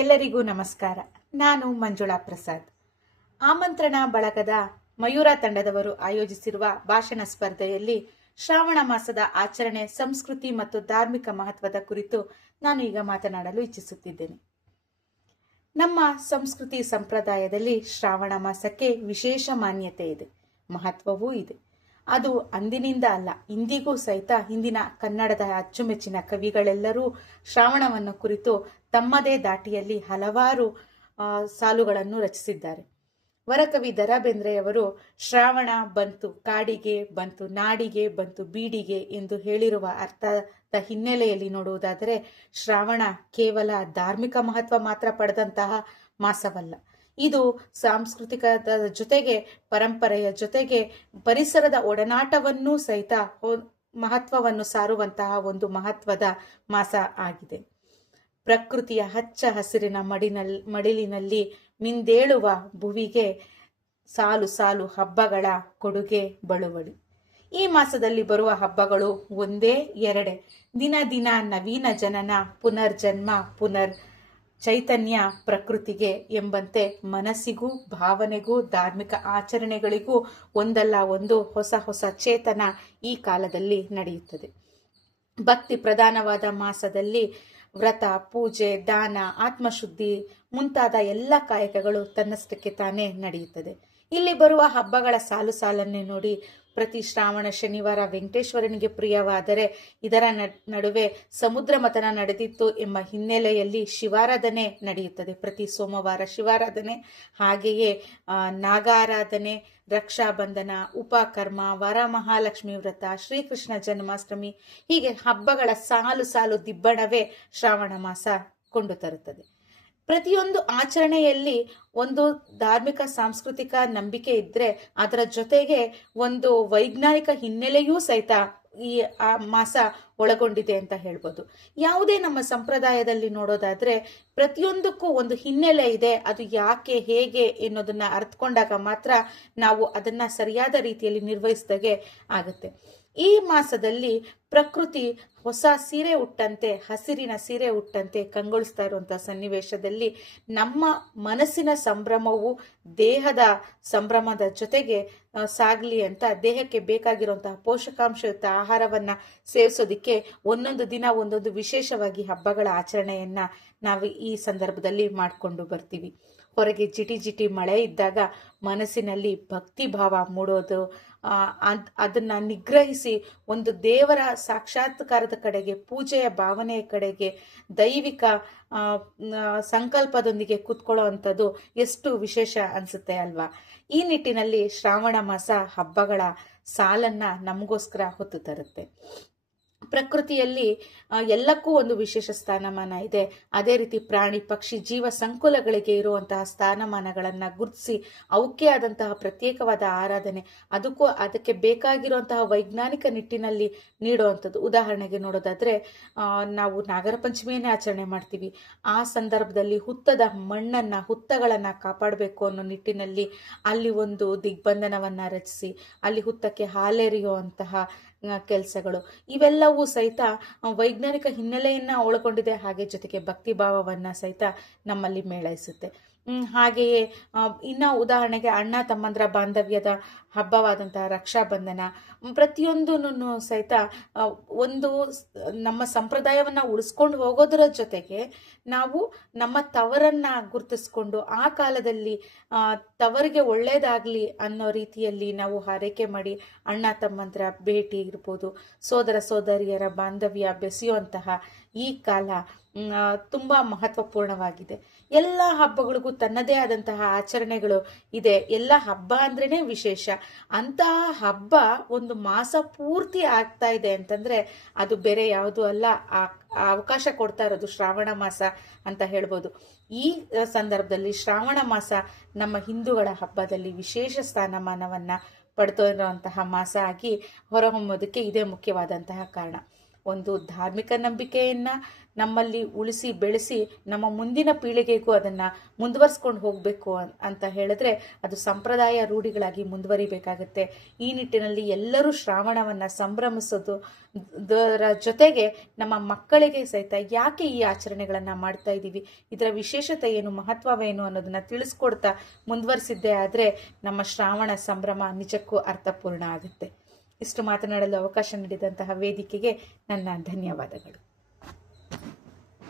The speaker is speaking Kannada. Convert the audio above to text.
ಎಲ್ಲರಿಗೂ ನಮಸ್ಕಾರ. ನಾನು ಮಂಜುಳಾ ಪ್ರಸಾದ್. ಆಮಂತ್ರಣ ಬಳಗದ ಮಯೂರ ತಂಡದವರು ಆಯೋಜಿಸಿರುವ ಭಾಷಣ ಸ್ಪರ್ಧೆಯಲ್ಲಿ ಶ್ರಾವಣ ಮಾಸದ ಆಚರಣೆ, ಸಂಸ್ಕೃತಿ ಮತ್ತು ಧಾರ್ಮಿಕ ಮಹತ್ವದ ಕುರಿತು ನಾನು ಈಗ ಮಾತನಾಡಲು ಇಚ್ಛಿಸುತ್ತಿದ್ದೇನೆ. ನಮ್ಮ ಸಂಸ್ಕೃತಿ ಸಂಪ್ರದಾಯದಲ್ಲಿ ಶ್ರಾವಣ ಮಾಸಕ್ಕೆ ವಿಶೇಷ ಮಾನ್ಯತೆ ಇದೆ, ಮಹತ್ವವೂ ಇದೆ. ಅದು ಅಂದಿನಿಂದ ಅಲ್ಲ, ಇಂದಿಗೂ ಸಹಿತ ಹಿಂದಿನ ಕನ್ನಡದ ಅಚ್ಚುಮೆಚ್ಚಿನ ಕವಿಗಳೆಲ್ಲರೂ ಶ್ರಾವಣವನ್ನು ಕುರಿತು ತಮ್ಮದೇ ದಾಟಿಯಲ್ಲಿ ಹಲವಾರು ಸಾಲುಗಳನ್ನು ರಚಿಸಿದ್ದಾರೆ. ವರಕವಿ ದ ರಾ ಬೇಂದ್ರೆಯವರು ಶ್ರಾವಣ ಬಂತು ಕಾಡಿಗೆ, ಬಂತು ನಾಡಿಗೆ, ಬಂತು ಬೀಡಿಗೆ ಎಂದು ಹೇಳಿರುವ ಅರ್ಥದ ಹಿನ್ನೆಲೆಯಲ್ಲಿ ನೋಡುವುದಾದರೆ, ಶ್ರಾವಣ ಕೇವಲ ಧಾರ್ಮಿಕ ಮಹತ್ವ ಮಾತ್ರ ಪಡೆದಂತಹ ಮಾಸವಲ್ಲ. ಇದು ಸಾಂಸ್ಕೃತಿಕದ ಜೊತೆಗೆ, ಪರಂಪರೆಯ ಜೊತೆಗೆ, ಪರಿಸರದ ಒಡನಾಟವನ್ನೂ ಸಹಿತ ಮಹತ್ವವನ್ನು ಸಾರುವಂತಹ ಒಂದು ಮಹತ್ವದ ಮಾಸ ಆಗಿದೆ. ಪ್ರಕೃತಿಯ ಹಚ್ಚ ಹಸಿರಿನ ಮಡಿಲಿನಲ್ಲಿ ಮಿಂದೇಳುವ ಭುವಿಗೆ ಸಾಲು ಸಾಲು ಹಬ್ಬಗಳ ಕೊಡುಗೆ ಬಳುವಳಿ. ಈ ಮಾಸದಲ್ಲಿ ಬರುವ ಹಬ್ಬಗಳು ಒಂದೇ ಎರಡೇ. ದಿನ ದಿನ ನವೀನ ಜನನ, ಪುನರ್ಜನ್ಮ, ಪುನರ್ ಚೈತನ್ಯ ಪ್ರಕೃತಿಗೆ ಎಂಬಂತೆ ಮನಸ್ಸಿಗೂ ಭಾವನೆಗೂ ಧಾರ್ಮಿಕ ಆಚರಣೆಗಳಿಗೂ ಒಂದಲ್ಲ ಒಂದು ಹೊಸ ಹೊಸ ಚೇತನ ಈ ಕಾಲದಲ್ಲಿ ನಡೆಯುತ್ತದೆ. ಭಕ್ತಿ ಪ್ರಧಾನವಾದ ಮಾಸದಲ್ಲಿ ವ್ರತ, ಪೂಜೆ, ದಾನ, ಆತ್ಮಶುದ್ಧಿ ಮುಂತಾದ ಎಲ್ಲ ಕಾಯಕಗಳು ತನ್ನಷ್ಟಕ್ಕೆ ತಾನೇ ನಡೆಯುತ್ತದೆ. ಇಲ್ಲಿ ಬರುವ ಹಬ್ಬಗಳ ಸಾಲು ಸಾಲನ್ನೇ ನೋಡಿ, ಪ್ರತಿ ಶ್ರಾವಣ ಶನಿವಾರ ವೆಂಕಟೇಶ್ವರನಿಗೆ ಪ್ರಿಯವಾದರೆ ಇದರ ನಡುವೆ ಸಮುದ್ರ ಮಥನ ನಡೆದಿತ್ತು ಎಂಬ ಹಿನ್ನೆಲೆಯಲ್ಲಿ ಶಿವಾರಾಧನೆ ನಡೆಯುತ್ತದೆ. ಪ್ರತಿ ಸೋಮವಾರ ಶಿವಾರಾಧನೆ, ಹಾಗೆಯೇ ನಾಗಾರಾಧನೆ, ರಕ್ಷಾಬಂಧನ, ಉಪಕರ್ಮ, ವರಮಹಾಲಕ್ಷ್ಮಿ ವ್ರತ, ಶ್ರೀಕೃಷ್ಣ ಜನ್ಮಾಷ್ಟಮಿ, ಹೀಗೆ ಹಬ್ಬಗಳ ಸಾಲು ಸಾಲು ದಿಬ್ಬಣವೇ ಶ್ರಾವಣ ಮಾಸ ಕೊಂಡು ತರುತ್ತದೆ. ಪ್ರತಿಯೊಂದು ಆಚರಣೆಯಲ್ಲಿ ಒಂದು ಧಾರ್ಮಿಕ ಸಾಂಸ್ಕೃತಿಕ ನಂಬಿಕೆ ಇದ್ರೆ ಅದರ ಜೊತೆಗೆ ಒಂದು ವೈಜ್ಞಾನಿಕ ಹಿನ್ನೆಲೆಯೂ ಸಹಿತ ಈ ಮಾಸ ಒಳಗೊಂಡಿದೆ ಅಂತ ಹೇಳ್ಬೋದು. ಯಾವುದೇ ನಮ್ಮ ಸಂಪ್ರದಾಯದಲ್ಲಿ ನೋಡೋದಾದ್ರೆ ಪ್ರತಿಯೊಂದಕ್ಕೂ ಒಂದು ಹಿನ್ನೆಲೆ ಇದೆ. ಅದು ಯಾಕೆ, ಹೇಗೆ ಎನ್ನುವುದನ್ನ ಅರ್ಥಕೊಂಡಾಗ ಮಾತ್ರ ನಾವು ಅದನ್ನ ಸರಿಯಾದ ರೀತಿಯಲ್ಲಿ ನಿರ್ವಹಿಸಿದಾಗೆ ಆಗುತ್ತೆ. ಈ ಮಾಸದಲ್ಲಿ ಪ್ರಕೃತಿ ಹೊಸ ಸೀರೆ ಉಟ್ಟಂತೆ, ಹಸಿರಿನ ಸೀರೆ ಉಟ್ಟಂತೆ ಕಂಗೊಳಿಸ್ತಾ ಇರುವಂತಹ ಸನ್ನಿವೇಶದಲ್ಲಿ ನಮ್ಮ ಮನಸ್ಸಿನ ಸಂಭ್ರಮವು ದೇಹದ ಸಂಭ್ರಮದ ಜೊತೆಗೆ ಸಾಗಲಿ ಅಂತ ದೇಹಕ್ಕೆ ಬೇಕಾಗಿರುವಂತಹ ಪೋಷಕಾಂಶಯುಕ್ತ ಆಹಾರವನ್ನ ಸೇವಿಸೋದಿಕ್ಕೆ ಒಂದೊಂದು ದಿನ ಒಂದೊಂದು ವಿಶೇಷವಾಗಿ ಹಬ್ಬಗಳ ಆಚರಣೆಯನ್ನ ನಾವು ಈ ಸಂದರ್ಭದಲ್ಲಿ ಮಾಡಿಕೊಂಡು ಬರ್ತೀವಿ. ಹೊರಗೆ ಜಿಟಿ ಜಿಟಿ ಮಳೆ ಇದ್ದಾಗ ಮನಸ್ಸಿನಲ್ಲಿ ಭಕ್ತಿ ಭಾವ ಮೂಡೋದು, ಅದನ್ನ ನಿಗ್ರಹಿಸಿ ಒಂದು ದೇವರ ಸಾಕ್ಷಾತ್ಕಾರದ ಕಡೆಗೆ, ಪೂಜೆಯ ಭಾವನೆಯ ಕಡೆಗೆ, ದೈವಿಕ ಸಂಕಲ್ಪದೊಂದಿಗೆ ಕೂತ್ಕೊಳ್ಳೋ ಅಂಥದ್ದು ಎಷ್ಟು ವಿಶೇಷ ಅನ್ಸುತ್ತೆ ಅಲ್ವಾ. ಈ ನಿಟ್ಟಿನಲ್ಲಿ ಶ್ರಾವಣ ಮಾಸ ಹಬ್ಬಗಳ ಸಾಲನ್ನ ನಮಗೋಸ್ಕರ ಹೊತ್ತು ತರುತ್ತೆ. ಪ್ರಕೃತಿಯಲ್ಲಿ ಎಲ್ಲಕ್ಕೂ ಒಂದು ವಿಶೇಷ ಸ್ಥಾನಮಾನ ಇದೆ. ಅದೇ ರೀತಿ ಪ್ರಾಣಿ, ಪಕ್ಷಿ, ಜೀವ ಸಂಕುಲಗಳಿಗೆ ಇರುವಂತಹ ಸ್ಥಾನಮಾನಗಳನ್ನ ಗುರುತಿಸಿ ಅವಕ್ಕೆ ಆದಂತಹ ಪ್ರತ್ಯೇಕವಾದ ಆರಾಧನೆ, ಅದಕ್ಕೆ ಬೇಕಾಗಿರುವಂತಹ ವೈಜ್ಞಾನಿಕ ನಿಟ್ಟಿನಲ್ಲಿ ನೀಡುವಂಥದ್ದು. ಉದಾಹರಣೆಗೆ ನೋಡೋದಾದ್ರೆ, ನಾವು ನಾಗರ ಪಂಚಮಿಯನ್ನೇ ಆಚರಣೆ ಮಾಡ್ತೀವಿ. ಆ ಸಂದರ್ಭದಲ್ಲಿ ಹುತ್ತಗಳನ್ನ ಕಾಪಾಡಬೇಕು ಅನ್ನೋ ನಿಟ್ಟಿನಲ್ಲಿ ಅಲ್ಲಿ ಒಂದು ದಿಗ್ಬಂಧನವನ್ನ ರಚಿಸಿ ಅಲ್ಲಿ ಹುತ್ತಕ್ಕೆ ಹಾಲೆರೆಯುವಂತಹ ಕೆಲಸಗಳು, ಇವೆಲ್ಲವೂ ಸಹಿತ ವೈಜ್ಞಾನಿಕ ಹಿನ್ನೆಲೆಯನ್ನ ಒಳಗೊಂಡಿದೆ. ಹಾಗೆ ಜೊತೆಗೆ ಭಕ್ತಿ ಭಾವವನ್ನ ಸಹಿತ ನಮ್ಮಲ್ಲಿ ಮೇಳೈಸುತ್ತೆ. ಹಾಗೆಯೇ ಇನ್ನ ಉದಾಹರಣೆಗೆ ಅಣ್ಣ ತಮ್ಮಂದ್ರ ಬಾಂಧವ್ಯದ ಹಬ್ಬವಾದಂತಹ ರಕ್ಷಾಬಂಧನ, ಪ್ರತಿಯೊಂದೂ ಸಹಿತ ಒಂದು ನಮ್ಮ ಸಂಪ್ರದಾಯವನ್ನ ಉಳಿಸ್ಕೊಂಡು ಹೋಗೋದರ ಜೊತೆಗೆ ನಾವು ನಮ್ಮ ತವರನ್ನ ಗುರುತಿಸ್ಕೊಂಡು ಆ ಕಾಲದಲ್ಲಿ ತವರಿಗೆ ಒಳ್ಳೇದಾಗ್ಲಿ ಅನ್ನೋ ರೀತಿಯಲ್ಲಿ ನಾವು ಹಾರೈಕೆ ಮಾಡಿ ಅಣ್ಣ ತಮ್ಮಂದ್ರ ಭೇಟಿ ಇರ್ಬೋದು, ಸೋದರ ಸೋದರಿಯರ ಬಾಂಧವ್ಯ ಬೆಸೆಯುವಂತಹ ಈ ಕಾಲ ತುಂಬಾ ಮಹತ್ವಪೂರ್ಣವಾಗಿದೆ. ಎಲ್ಲ ಹಬ್ಬಗಳಿಗೂ ತನ್ನದೇ ಆದಂತಹ ಆಚರಣೆಗಳು ಇದೆ. ಎಲ್ಲ ಹಬ್ಬ ಅಂದ್ರೇನೆ ವಿಶೇಷ. ಅಂತಹ ಹಬ್ಬ ಒಂದು ಮಾಸ ಪೂರ್ತಿ ಆಗ್ತಾ ಇದೆ ಅಂತಂದ್ರೆ ಅದು ಬೇರೆ ಯಾವುದು ಅಲ್ಲ, ಅವಕಾಶ ಕೊಡ್ತಾ ಇರೋದು ಶ್ರಾವಣ ಮಾಸ ಅಂತ ಹೇಳ್ಬೋದು. ಈ ಸಂದರ್ಭದಲ್ಲಿ ಶ್ರಾವಣ ಮಾಸ ನಮ್ಮ ಹಿಂದೂಗಳ ಹಬ್ಬದಲ್ಲಿ ವಿಶೇಷ ಸ್ಥಾನಮಾನವನ್ನ ಪಡೆದಿರುವಂತಹ ಮಾಸ ಆಗಿ ಹೊರಹೊಮ್ಮೋದಕ್ಕೆ ಇದೇ ಮುಖ್ಯವಾದಂತಹ ಕಾರಣ. ಒಂದು ಧಾರ್ಮಿಕ ನಂಬಿಕೆಯನ್ನು ನಮ್ಮಲ್ಲಿ ಉಳಿಸಿ ಬೆಳೆಸಿ ನಮ್ಮ ಮುಂದಿನ ಪೀಳಿಗೆಗೂ ಅದನ್ನು ಮುಂದುವರಿಸ್ಕೊಂಡು ಹೋಗಬೇಕು ಅಂತ ಹೇಳಿದ್ರೆ ಅದು ಸಂಪ್ರದಾಯ ರೂಢಿಗಳಾಗಿ ಮುಂದುವರಿಬೇಕಾಗುತ್ತೆ. ಈ ನಿಟ್ಟಿನಲ್ಲಿ ಎಲ್ಲರೂ ಶ್ರಾವಣವನ್ನು ಸಂಭ್ರಮಿಸೋದರ ಜೊತೆಗೆ ನಮ್ಮ ಮಕ್ಕಳಿಗೆ ಸಹಿತ ಯಾಕೆ ಈ ಆಚರಣೆಗಳನ್ನು ಮಾಡ್ತಾ ಇದ್ದೀವಿ, ಇದರ ವಿಶೇಷತೆ ಏನು, ಮಹತ್ವವೇನು ಅನ್ನೋದನ್ನು ತಿಳಿಸ್ಕೊಡ್ತಾ ಮುಂದುವರಿಸಿದ್ದೇ ಆದರೆ ನಮ್ಮ ಶ್ರಾವಣ ಸಂಭ್ರಮ ನಿಜಕ್ಕೂ ಅರ್ಥಪೂರ್ಣ ಆಗುತ್ತೆ. ಇಷ್ಟು ಮಾತನಾಡಲು ಅವಕಾಶ ನೀಡಿದಂತಹ ವೇದಿಕೆಗೆ ನನ್ನ ಧನ್ಯವಾದಗಳು.